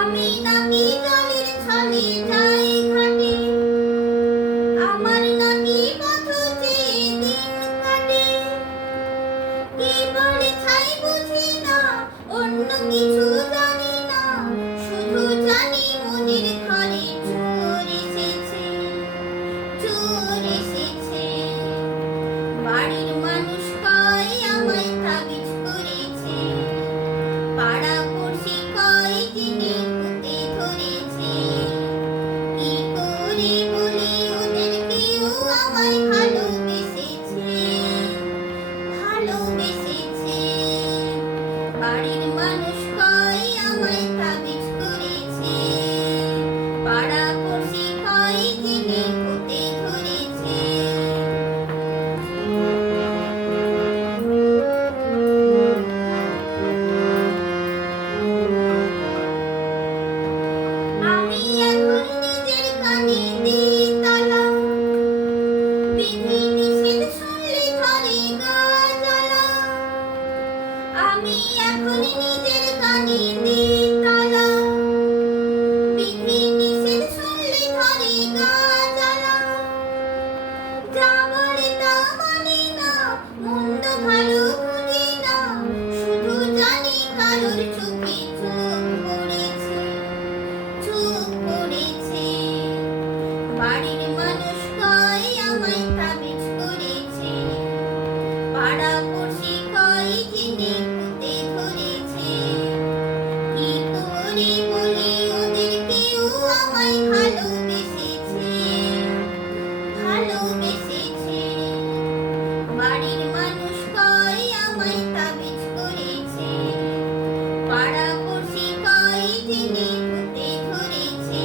আমি নাকি জলের ছলে যাই ঘাটে, আমার নাকি পথ চেয়ে দিন কাটে। কি বলে ছাই বুঝি না, অন্য কিছু জানি না, শুধু জানি মনের ঘরে চোর এসেছে, চোর এসেছে। বাড়ির মানুষ কয় আমায় তাবিজ করেছে, পাড়া পড়শি কয় যিনি ভূতে ধরেছে। কি করে বলি ওদের কেউ আমায় ভালোবেসেছে, ভালোবেসেছে। বাড়ির মানুষ কয় আমায় তাবিজ করেছে, পাড়া পড়শি কয় যিনি ভূতে ধরেছে। আমি এখন নিজের কানে দিই তালা, বিধি নিষেধ শুনলে ধরে গা জ্বালা। আমি এখন নিজের কানে দিই তালা, বিধি নিষেধ শুনলে ধরে গা জ্বালা। যা বলে তা মানি না, মন্দ ভালো খুঁজি না, শুধু জানি কারোর চোখে চোখ পড়েছে, চোখ পড়েছে। বাড়ির মানুষ কয় আমায় তাবিজ করেছে, পাড়া পড়শি কয় যিনি ভূতে ধরেছে। কি করে বলি ওদের কেউ আমায় ভালোবেসেছে, ভালোবেসেছে। বাড়ির মানুষ কয় আমায় তাবিজ করেছে, পাড়া পড়শি কয় যিনি ভূতে ধরেছে।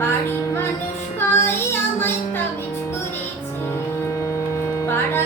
বাড়ির মানুষ কয় আমায় তাবিজ করেছে, পাড়া